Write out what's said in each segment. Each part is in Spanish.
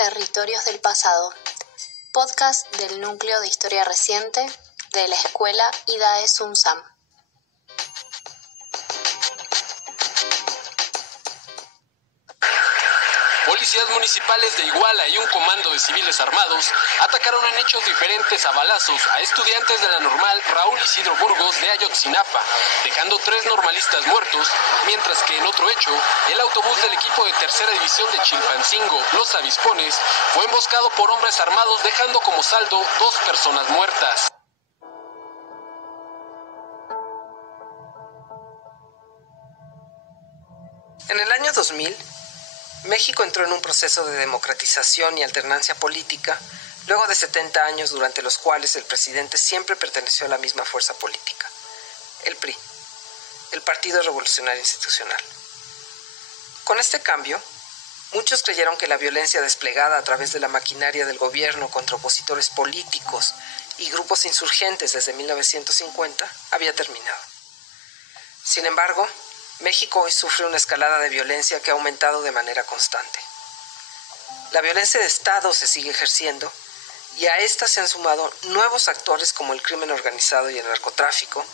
Territorios del Pasado, podcast del Núcleo de Historia Reciente de la Escuela IDAE SUNSAM. Policías municipales de Iguala y un comando de civiles armados atacaron en hechos diferentes a balazos a estudiantes de la normal Raúl Isidro Burgos de Ayotzinapa, dejando 3 normalistas muertos, mientras que en otro hecho, el autobús del equipo de tercera división de Chilpancingo, Los Avispones, fue emboscado por hombres armados, dejando como saldo 2 personas muertas. En el año 2000, México entró en un proceso de democratización y alternancia política luego de 70 años durante los cuales el presidente siempre perteneció a la misma fuerza política, el PRI, el Partido Revolucionario Institucional. Con este cambio, muchos creyeron que la violencia desplegada a través de la maquinaria del gobierno contra opositores políticos y grupos insurgentes desde 1950 había terminado. Sin embargo, México hoy sufre una escalada de violencia que ha aumentado de manera constante. La violencia de Estado se sigue ejerciendo y a esta se han sumado nuevos actores como el crimen organizado y el narcotráfico,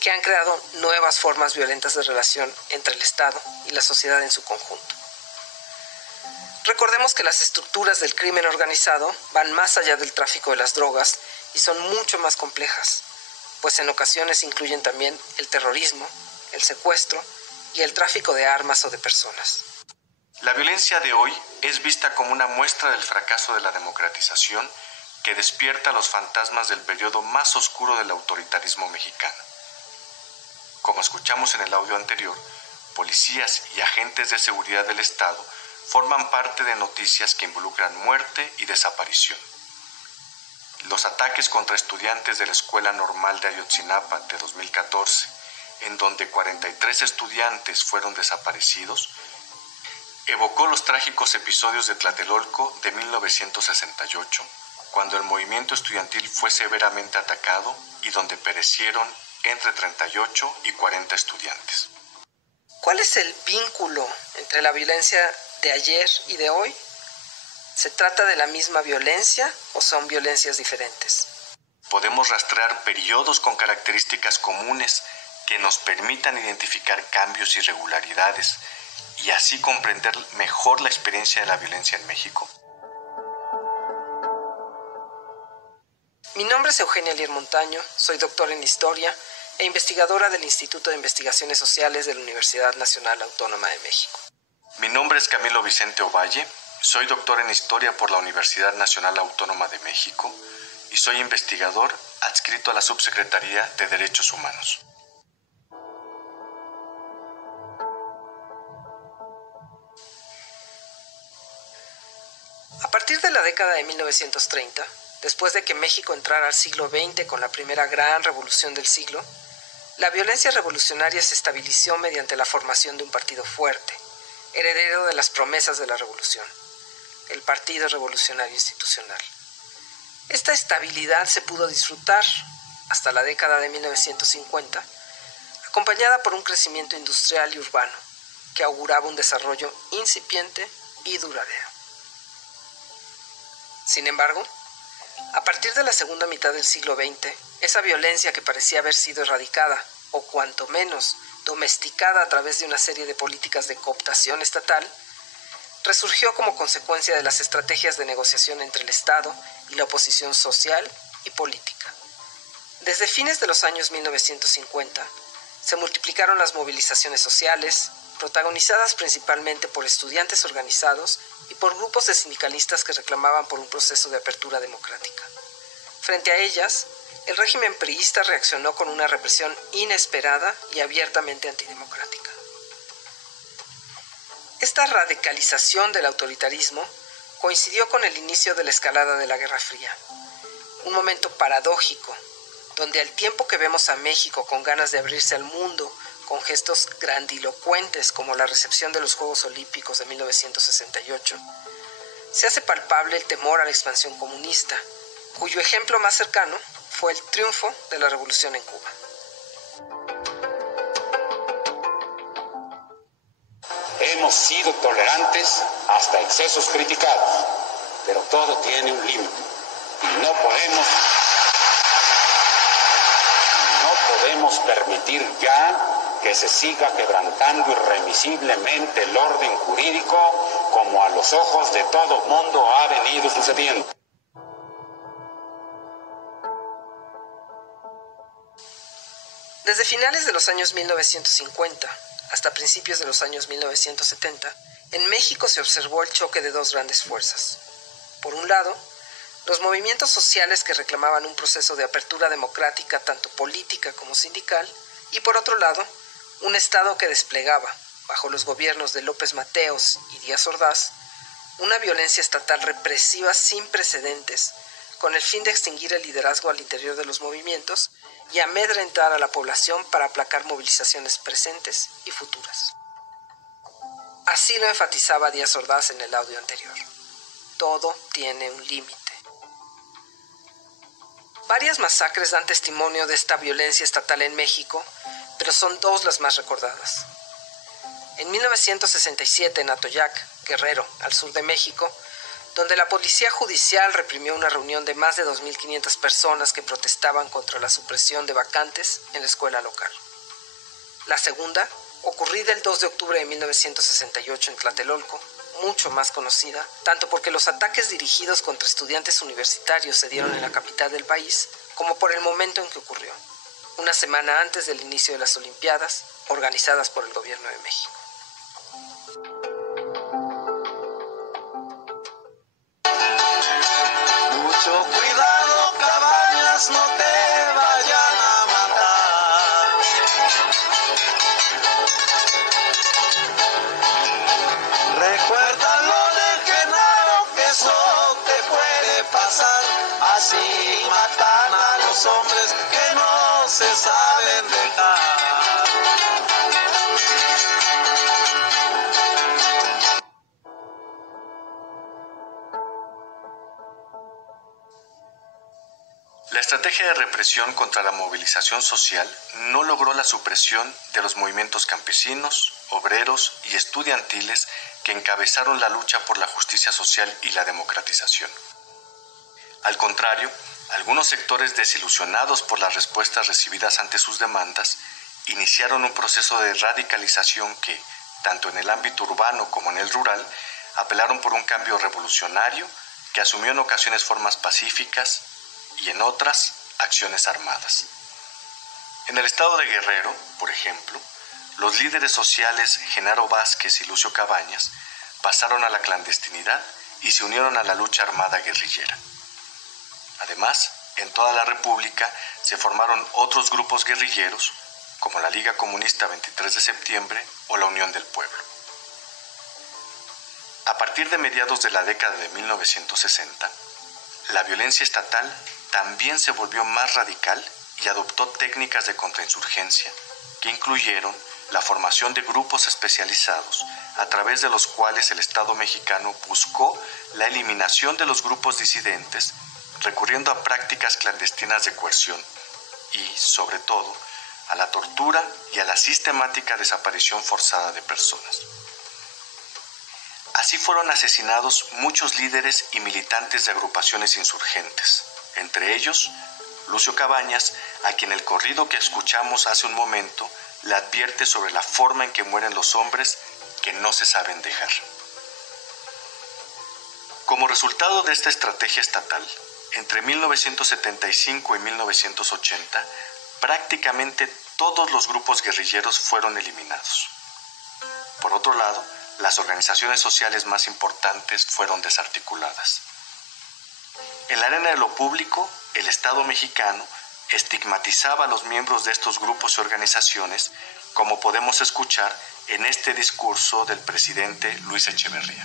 que han creado nuevas formas violentas de relación entre el Estado y la sociedad en su conjunto. Recordemos que las estructuras del crimen organizado van más allá del tráfico de las drogas y son mucho más complejas, pues en ocasiones incluyen también el terrorismo, el secuestro y el tráfico de armas o de personas. La violencia de hoy es vista como una muestra del fracaso de la democratización que despierta los fantasmas del periodo más oscuro del autoritarismo mexicano. Como escuchamos en el audio anterior, policías y agentes de seguridad del Estado forman parte de noticias que involucran muerte y desaparición. Los ataques contra estudiantes de la Escuela Normal de Ayotzinapa de 2014, en donde 43 estudiantes fueron desaparecidos, evocó los trágicos episodios de Tlatelolco de 1968, cuando el movimiento estudiantil fue severamente atacado y donde perecieron entre 38 y 40 estudiantes. ¿Cuál es el vínculo entre la violencia de ayer y de hoy? ¿Se trata de la misma violencia o son violencias diferentes? Podemos rastrear periodos con características comunes que nos permitan identificar cambios y irregularidades y así comprender mejor la experiencia de la violencia en México. Mi nombre es Eugenia Lier Montaño, soy doctora en Historia e investigadora del Instituto de Investigaciones Sociales de la Universidad Nacional Autónoma de México. Mi nombre es Camilo Vicente Ovalle, soy doctor en Historia por la Universidad Nacional Autónoma de México y soy investigador adscrito a la Subsecretaría de Derechos Humanos. A partir de la década de 1930, después de que México entrara al siglo XX con la primera gran revolución del siglo, la violencia revolucionaria se estabilizó mediante la formación de un partido fuerte, heredero de las promesas de la revolución, el Partido Revolucionario Institucional. Esta estabilidad se pudo disfrutar hasta la década de 1950, acompañada por un crecimiento industrial y urbano que auguraba un desarrollo incipiente y duradero. Sin embargo, a partir de la segunda mitad del siglo XX, esa violencia que parecía haber sido erradicada, o cuanto menos domesticada a través de una serie de políticas de cooptación estatal, resurgió como consecuencia de las estrategias de negociación entre el Estado y la oposición social y política. Desde fines de los años 1950, se multiplicaron las movilizaciones sociales, protagonizadas principalmente por estudiantes organizados y por grupos de sindicalistas que reclamaban por un proceso de apertura democrática. Frente a ellas, el régimen priista reaccionó con una represión inesperada y abiertamente antidemocrática. Esta radicalización del autoritarismo coincidió con el inicio de la escalada de la Guerra Fría, un momento paradójico, donde al tiempo que vemos a México con ganas de abrirse al mundo, con gestos grandilocuentes como la recepción de los Juegos Olímpicos de 1968, se hace palpable el temor a la expansión comunista, cuyo ejemplo más cercano fue el triunfo de la revolución en Cuba. Hemos sido tolerantes hasta excesos criticados. pero todo tiene un límite y no podemos permitir ya que se siga quebrantando irremisiblemente el orden jurídico como a los ojos de todo mundo ha venido sucediendo. Desde finales de los años 1950 hasta principios de los años 1970, en México se observó el choque de dos grandes fuerzas. Por un lado, los movimientos sociales que reclamaban un proceso de apertura democrática tanto política como sindical, y por otro lado, un Estado que desplegaba, bajo los gobiernos de López Mateos y Díaz Ordaz, una violencia estatal represiva sin precedentes, con el fin de extinguir el liderazgo al interior de los movimientos y amedrentar a la población para aplacar movilizaciones presentes y futuras. Así lo enfatizaba Díaz Ordaz en el audio anterior. Todo tiene un límite. Varias masacres dan testimonio de esta violencia estatal en México, pero son dos las más recordadas. En 1967 en Atoyac, Guerrero, al sur de México, donde la policía judicial reprimió una reunión de más de 2.500 personas que protestaban contra la supresión de vacantes en la escuela local. La segunda, ocurrida el 2 de octubre de 1968 en Tlatelolco, mucho más conocida, tanto porque los ataques dirigidos contra estudiantes universitarios se dieron en la capital del país, como por el momento en que ocurrió, una semana antes del inicio de las Olimpiadas, organizadas por el Gobierno de México. Mucho cuidado, cabañas, no te vayan a matar. Recuerda lo de Genaro, que eso te puede pasar. Así matan a los hombres que no se saben dejar. La estrategia de represión contra la movilización social no logró la supresión de los movimientos campesinos, obreros y estudiantiles que encabezaron la lucha por la justicia social y la democratización. Al contrario, algunos sectores desilusionados por las respuestas recibidas ante sus demandas iniciaron un proceso de radicalización que, tanto en el ámbito urbano como en el rural, apelaron por un cambio revolucionario que asumió en ocasiones formas pacíficas y en otras acciones armadas. En el estado de Guerrero, por ejemplo, los líderes sociales Genaro Vázquez y Lucio Cabañas pasaron a la clandestinidad y se unieron a la lucha armada guerrillera. Además, en toda la República se formaron otros grupos guerrilleros, como la Liga Comunista 23 de Septiembre o la Unión del Pueblo. A partir de mediados de la década de 1960, la violencia estatal también se volvió más radical y adoptó técnicas de contrainsurgencia que incluyeron la formación de grupos especializados a través de los cuales el Estado mexicano buscó la eliminación de los grupos disidentes recurriendo a prácticas clandestinas de coerción y, sobre todo, a la tortura y a la sistemática desaparición forzada de personas. Así fueron asesinados muchos líderes y militantes de agrupaciones insurgentes, entre ellos Lucio Cabañas, a quien el corrido que escuchamos hace un momento le advierte sobre la forma en que mueren los hombres que no se saben dejar. Como resultado de esta estrategia estatal, entre 1975 y 1980, prácticamente todos los grupos guerrilleros fueron eliminados. Por otro lado, las organizaciones sociales más importantes fueron desarticuladas. En la arena de lo público, el Estado mexicano estigmatizaba a los miembros de estos grupos y organizaciones, como podemos escuchar en este discurso del presidente Luis Echeverría.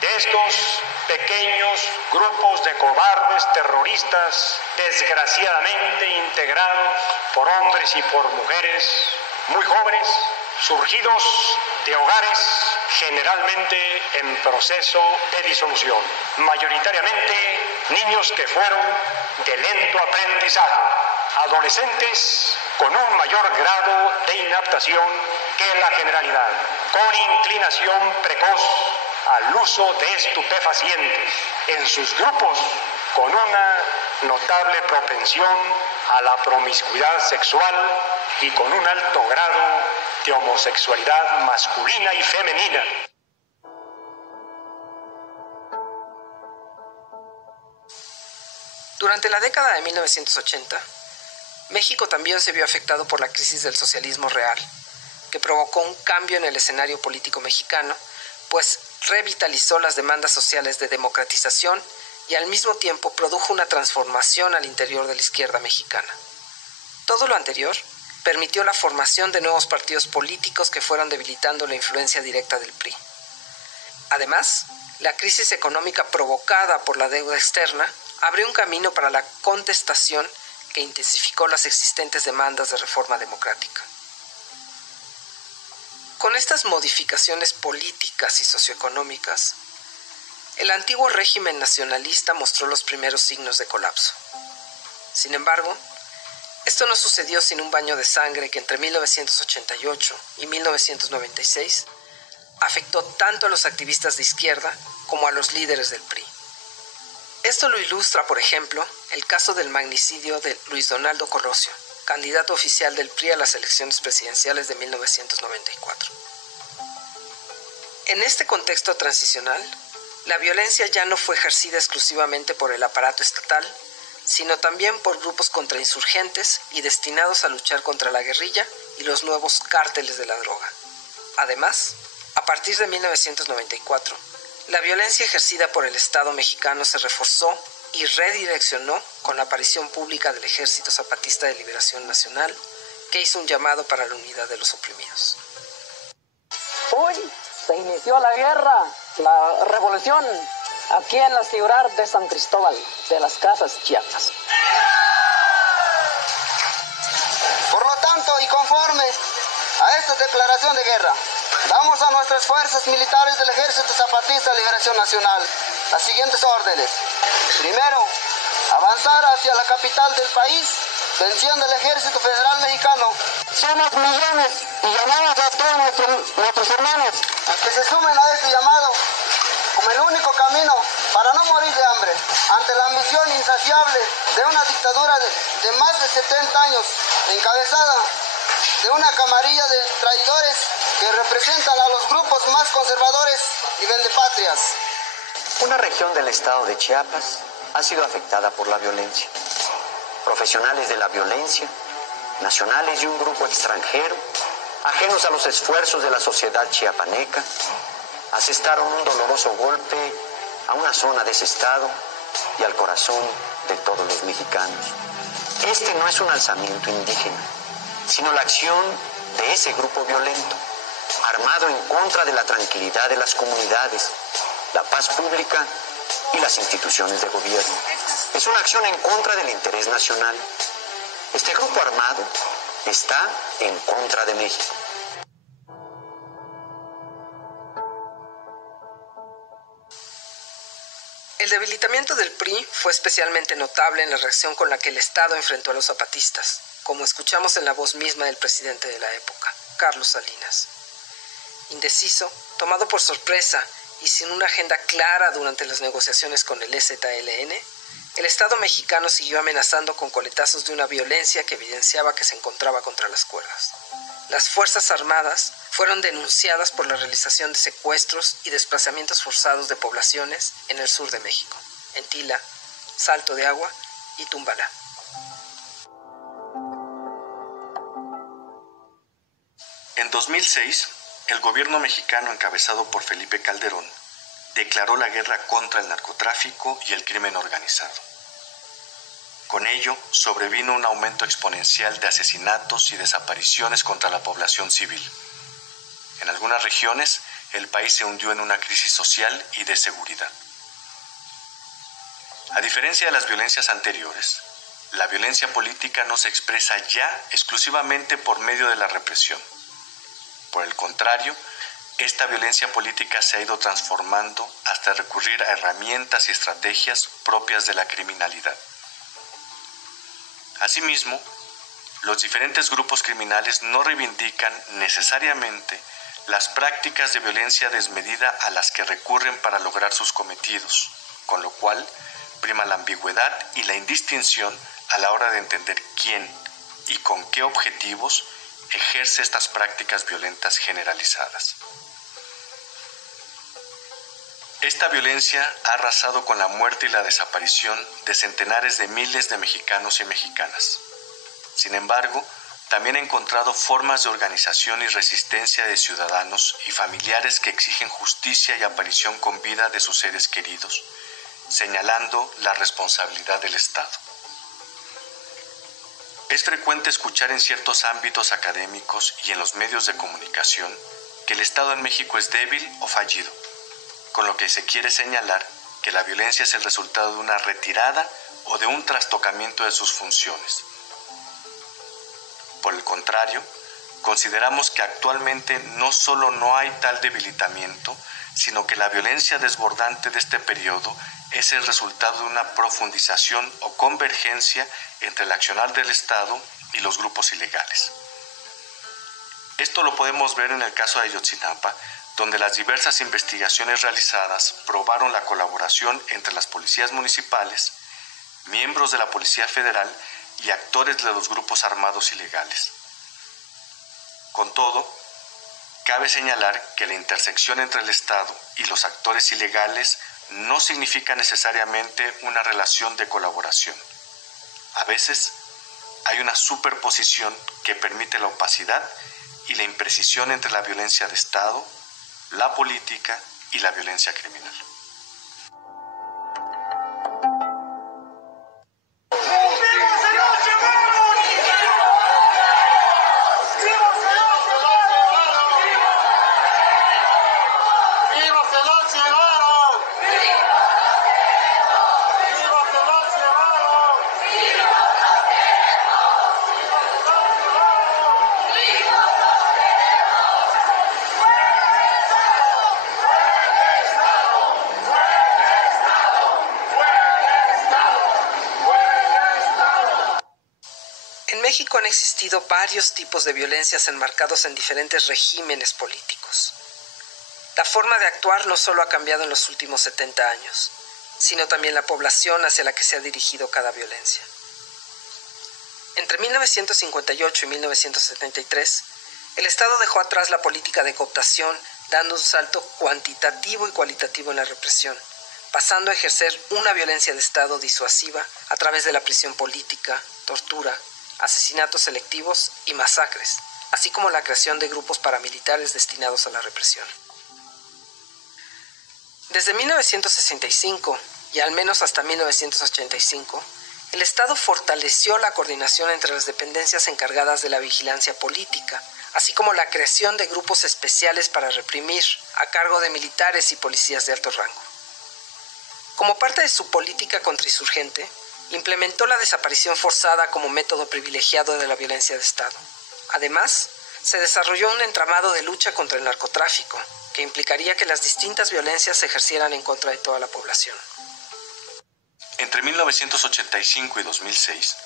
De estos pequeños grupos de cobardes terroristas, desgraciadamente integrados por hombres y por mujeres muy jóvenes, surgidos de hogares generalmente en proceso de disolución, mayoritariamente niños que fueron de lento aprendizaje, adolescentes con un mayor grado de inaptación que la generalidad, con inclinación precoz al uso de estupefacientes en sus grupos con una notable propensión a la promiscuidad sexual y con un alto grado de homosexualidad masculina y femenina. Durante la década de 1980, México también se vio afectado por la crisis del socialismo real, que provocó un cambio en el escenario político mexicano, pues revitalizó las demandas sociales de democratización y al mismo tiempo produjo una transformación al interior de la izquierda mexicana. Todo lo anterior permitió la formación de nuevos partidos políticos que fueron debilitando la influencia directa del PRI. Además, la crisis económica provocada por la deuda externa abrió un camino para la contestación que intensificó las existentes demandas de reforma democrática. Con estas modificaciones políticas y socioeconómicas, el antiguo régimen nacionalista mostró los primeros signos de colapso. Sin embargo, esto no sucedió sin un baño de sangre que entre 1988 y 1996 afectó tanto a los activistas de izquierda como a los líderes del PRI. Esto lo ilustra, por ejemplo, el caso del magnicidio de Luis Donaldo Colosio, candidato oficial del PRI a las elecciones presidenciales de 1994. En este contexto transicional, la violencia ya no fue ejercida exclusivamente por el aparato estatal, sino también por grupos contrainsurgentes y destinados a luchar contra la guerrilla y los nuevos cárteles de la droga. Además, a partir de 1994, la violencia ejercida por el Estado mexicano se reforzó y redireccionó con la aparición pública del Ejército Zapatista de Liberación Nacional, que hizo un llamado para la unidad de los oprimidos. Hoy se inició la guerra, la revolución, aquí en la ciudad de San Cristóbal de las Casas, Chiapas. Por lo tanto, y conforme a esta declaración de guerra, damos a nuestras fuerzas militares del Ejército Zapatista de Liberación Nacional las siguientes órdenes. Primero, avanzar hacia la capital del país, venciendo al Ejército Federal Mexicano. Somos millones y llamamos a todos nuestros hermanos a que se sumen a este llamado como el único camino para no morir de hambre ante la ambición insaciable de una dictadura de más de 70 años, encabezada de una camarilla de traidores que representan a los grupos más conservadores y vendepatrias. Una región del estado de Chiapas ha sido afectada por la violencia. Profesionales de la violencia, nacionales y un grupo extranjero, ajenos a los esfuerzos de la sociedad chiapaneca, asestaron un doloroso golpe a una zona de ese estado y al corazón de todos los mexicanos. Este no es un alzamiento indígena, sino la acción de ese grupo violento, armado en contra de la tranquilidad de las comunidades, la paz pública y las instituciones de gobierno. Es una acción en contra del interés nacional. Este grupo armado está en contra de México. El debilitamiento del PRI fue especialmente notable en la reacción con la que el Estado enfrentó a los zapatistas, como escuchamos en la voz misma del presidente de la época, Carlos Salinas. Indeciso, tomado por sorpresa y sin una agenda clara durante las negociaciones con el EZLN, el Estado mexicano siguió amenazando con coletazos de una violencia que evidenciaba que se encontraba contra las cuerdas. Las Fuerzas Armadas fueron denunciadas por la realización de secuestros y desplazamientos forzados de poblaciones en el sur de México, en Tila, Salto de Agua y Tumbalá. En 2006, el gobierno mexicano encabezado por Felipe Calderón declaró la guerra contra el narcotráfico y el crimen organizado. Con ello, sobrevino un aumento exponencial de asesinatos y desapariciones contra la población civil. En algunas regiones, el país se hundió en una crisis social y de seguridad. A diferencia de las violencias anteriores, la violencia política no se expresa ya exclusivamente por medio de la represión. Por el contrario, esta violencia política se ha ido transformando hasta recurrir a herramientas y estrategias propias de la criminalidad. Asimismo, los diferentes grupos criminales no reivindican necesariamente las prácticas de violencia desmedida a las que recurren para lograr sus cometidos, con lo cual prima la ambigüedad y la indistinción a la hora de entender quién y con qué objetivos ejerce estas prácticas violentas generalizadas. Esta violencia ha arrasado con la muerte y la desaparición de centenares de miles de mexicanos y mexicanas. Sin embargo, también ha encontrado formas de organización y resistencia de ciudadanos y familiares que exigen justicia y aparición con vida de sus seres queridos, señalando la responsabilidad del Estado. Es frecuente escuchar en ciertos ámbitos académicos y en los medios de comunicación que el Estado en México es débil o fallido, con lo que se quiere señalar que la violencia es el resultado de una retirada o de un trastocamiento de sus funciones. Por el contrario, consideramos que actualmente no solo no hay tal debilitamiento, sino que la violencia desbordante de este periodo es el resultado de una profundización o convergencia entre el accionar del Estado y los grupos ilegales. Esto lo podemos ver en el caso de Ayotzinapa, donde las diversas investigaciones realizadas probaron la colaboración entre las policías municipales, miembros de la Policía Federal y actores de los grupos armados ilegales. Con todo, cabe señalar que la intersección entre el Estado y los actores ilegales no significa necesariamente una relación de colaboración. A veces hay una superposición que permite la opacidad y la imprecisión entre la violencia de Estado, la política y la violencia criminal. En México han existido varios tipos de violencias enmarcados en diferentes regímenes políticos. La forma de actuar no solo ha cambiado en los últimos 70 años, sino también la población hacia la que se ha dirigido cada violencia. Entre 1958 y 1973, el Estado dejó atrás la política de cooptación, dando un salto cuantitativo y cualitativo en la represión, pasando a ejercer una violencia de Estado disuasiva a través de la prisión política, tortura, asesinatos selectivos y masacres, así como la creación de grupos paramilitares destinados a la represión. Desde 1965 y al menos hasta 1985, el Estado fortaleció la coordinación entre las dependencias encargadas de la vigilancia política, así como la creación de grupos especiales para reprimir, a cargo de militares y policías de alto rango. Como parte de su política contrainsurgente, implementó la desaparición forzada como método privilegiado de la violencia de Estado. Además, se desarrolló un entramado de lucha contra el narcotráfico, que implicaría que las distintas violencias se ejercieran en contra de toda la población. Entre 1985 y 2006,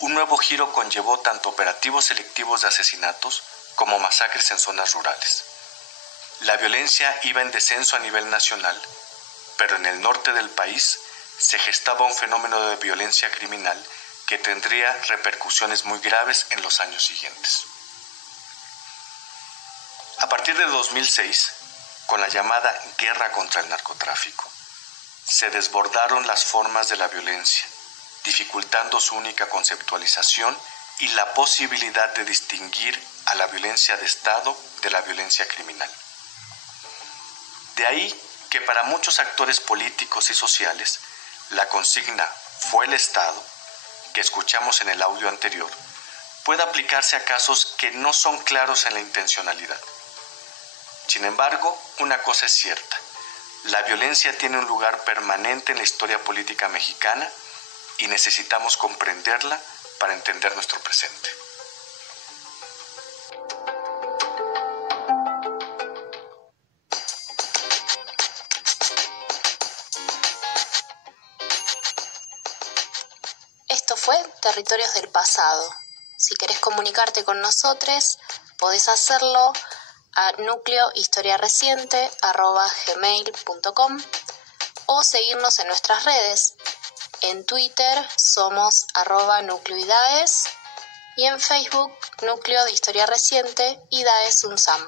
un nuevo giro conllevó tanto operativos selectivos de asesinatos como masacres en zonas rurales. La violencia iba en descenso a nivel nacional, pero en el norte del país se gestaba un fenómeno de violencia criminal que tendría repercusiones muy graves en los años siguientes. A partir de 2006, con la llamada guerra contra el narcotráfico, se desbordaron las formas de la violencia, dificultando su única conceptualización y la posibilidad de distinguir a la violencia de Estado de la violencia criminal. De ahí que para muchos actores políticos y sociales, la consigna "fue el Estado", que escuchamos en el audio anterior, puede aplicarse a casos que no son claros en la intencionalidad. Sin embargo, una cosa es cierta: la violencia tiene un lugar permanente en la historia política mexicana y necesitamos comprenderla para entender nuestro presente. Esto fue Territorios del Pasado. Si querés comunicarte con nosotros, podés hacerlo a nucleohistoriareciente@gmail.com o seguirnos en nuestras redes. En Twitter somos @nucleoidaes y en Facebook Núcleo de Historia Reciente y Daes UNSAM.